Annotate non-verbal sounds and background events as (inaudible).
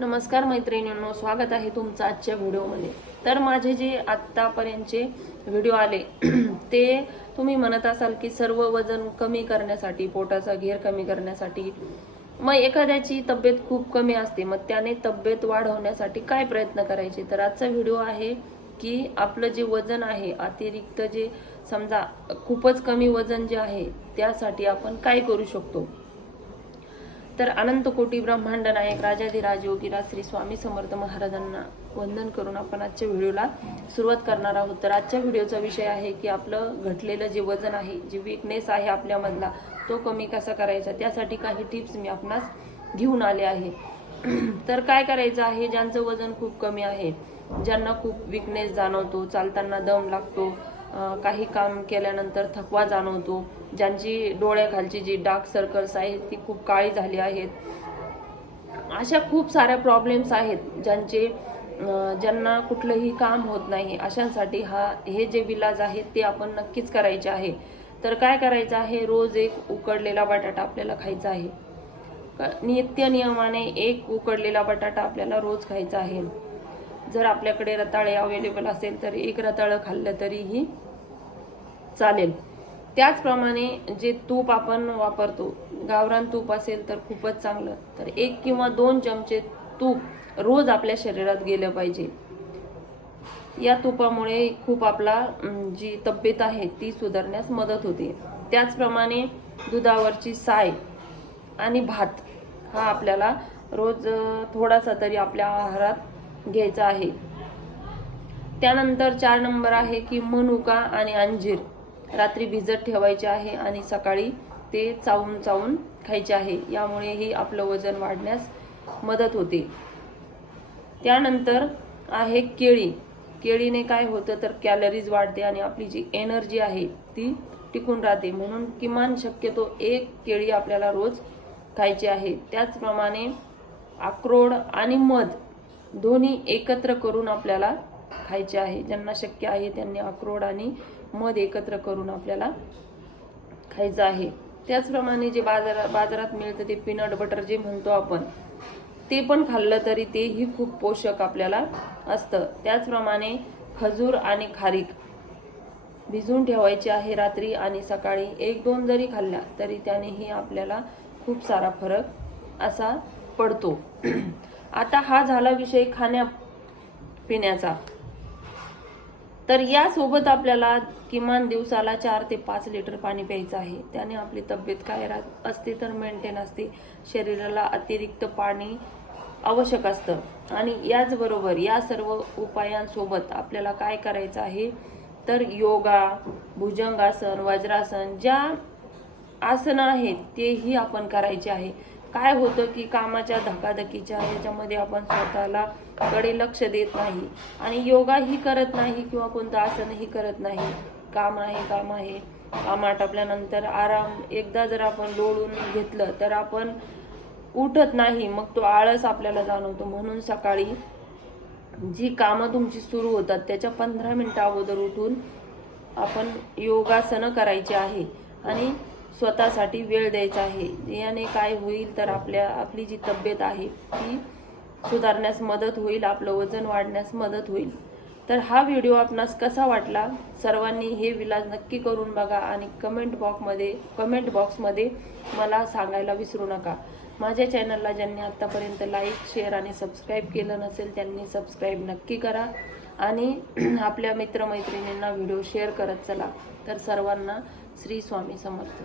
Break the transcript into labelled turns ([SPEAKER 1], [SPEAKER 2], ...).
[SPEAKER 1] नमस्कार मैत्रिणींनो स्वागत आहे तुमचं आजच्या व्हिडिओमध्ये. तर माझे जे आत्तापर्यंतचे व्हिडिओ आले (clears throat) ते तुम्ही म्हणत असाल की सर्व वजन कमी करण्यासाठी पोटाचा घेर कमी करण्यासाठी मग एखाद्याची तब्येत खूप कमी असते मग त्याने तब्येत वाढवण्यासाठी काय प्रयत्न करायचे? तर आजचा व्हिडिओ आहे की आपलं जे वजन आहे अतिरिक्त जे समजा खूपच कमी वजन जे आहे त्यासाठी आपण काय करू शकतो? तर अनंत कोटी ब्रह्मांड नायक राजाधिराज योगीराज श्री स्वामी समर्थ महाराजांना वंदन करून आपण आजच्या व्हिडिओला सुरुवात करणार आहोत. तर आजच्या व्हिडिओचा विषय आहे की आपलं घटलेलं जे वजन आहे जे विकनेस आहे आपल्यामधला तो कमी कसा करायचा? त्यासाठी काही टिप्स मी आपणास घेऊन आले आहे. (clears throat) तर काय करायचं आहे? ज्यांचं वजन खूप कमी आहे ज्यांना खूप विकनेस जाणवतो चालताना दम लागतो काही काम केल्यानंतर थकवा जाणवतो ज्यांची डोळ्याखालची जी डार्क सर्कल्स आहेत ती खूप काळी झाली आहेत. अशा खूप साऱ्या प्रॉब्लेम्स आहेत ज्यांचे ज्यांना कुठलंही काम होत नाही अशांसाठी हा हे जे विलाज आहेत ते आपण नक्कीच करायचे आहे. तर काय करायचं आहे? रोज एक उकडलेला बटाटा आपल्याला खायचा आहे. क- नित्य नियमाने एक उकडलेला बटाटा आपल्याला रोज खायचा आहे. जर आपल्याकडे रताळे अवेलेबल असेल तर एक रताळं खाल्लं तरीही चालेल. त्याचप्रमाणे जे तूप आपण वापरतो गावरान तूप असेल तर खूपच चांगलं. तर एक किंवा दोन चमचे तूप रोज आपल्या शरीरात गेलं पाहिजे. या तुपामुळे खूप आपला जी तब्येत आहे ती सुधारण्यास मदत होते. त्याचप्रमाणे दुधावरची साय आणि भात हा आपल्याला रोज थोडासा तरी आपल्या आहारात घ्यायचा आहे. त्यानंतर चार नंबर आहे की मनुका आणि अंजीर. रात्री भिजत ठेवायचे आहे आणि सकाळी ते चावून चावून खायचे आहे. यामुळेही आपलं वजन वाढण्यास मदत होते. त्यानंतर आहे केळी. केळीने काय होतं तर कॅलरीज वाढते आणि आपली जी एनर्जी आहे ती टिकून राहते. म्हणून किमान शक्यतो एक केळी आपल्याला रोज खायची आहे. त्याचप्रमाणे अक्रोड आणि मध दोन्ही एकत्र करून आपल्याला खायचे आहे. ज्यांना शक्य आहे त्यांनी अक्रोड आणि मध एकत्र करून आपल्याला खायचं आहे. त्याचप्रमाणे जे बाजारात बाजारात मिळतं ते पीनट बटर जे म्हणतो आपण ते पण खाल्लं तरी तेही खूप पोषक आपल्याला असतं. त्याचप्रमाणे खजूर आणि खारीक भिजून ठेवायचे आहे रात्री आणि सकाळी एक दोन जरी खाल्ल्या तरी त्यानेही आपल्याला खूप सारा फरक असा पडतो. (clears throat) आता हा झाला विषय खाण्या पिण्याचा तर यासोबत आपल्याला किमान दिवसाला चार ते पाच लिटर पाणी प्यायचं आहे. त्याने आपली तब्येत काय राहत असते तर मेंटेन असते. शरीराला अतिरिक्त पाणी आवश्यक असतं. आणि याचबरोबर या सर्व उपायांसोबत आपल्याला काय करायचं आहे? तर योगा भुजंगासन वज्रासन ज्या आसनं आहेत तेही आपण करायचे आहे. काय होतं की कामाच्या धकाधकीच्या याच्यामध्ये आपण स्वतःला कडे लक्ष देत नाही. आणि योगाही करत नाही किंवा कोणतं आसनही करत नाही. काम आहे काम आहे. काम आटपल्यानंतर आराम एकदा जर आपण लोळून घेतलं तर आपण उठत नाही. मग तो आळस आपल्याला जाणवतो. म्हणून सकाळी जी कामं तुमची सुरू होतात त्याच्या पंधरा मिनटं अगोदर उठून आपण योगासनं करायची आहे. आणि स्वतःसाठी वेळ द्यायचा आहे. याने काय होईल तर आपल्या आपली जी तब्येत आहे ती सुधारण्यास मदत होईल आपलं वजन वाढण्यास मदत होईल. तर हा व्हिडिओ आपणास कसा वाटला? सर्वांनी हे विलाज नक्की करून बघा आणि कमेंट बॉक्समध्ये कमेंट बॉक्समध्ये मला सांगायला विसरू नका. माझ्या चॅनलला ज्यांनी आत्तापर्यंत लाईक शेअर आणि सबस्क्राईब केलं नसेल त्यांनी सबस्क्राईब नक्की करा आणि (clears throat) आपल्या मित्रमैत्रिणींना व्हिडिओ शेअर करत चला. तर सर्वांना श्री स्वामी समर्थ.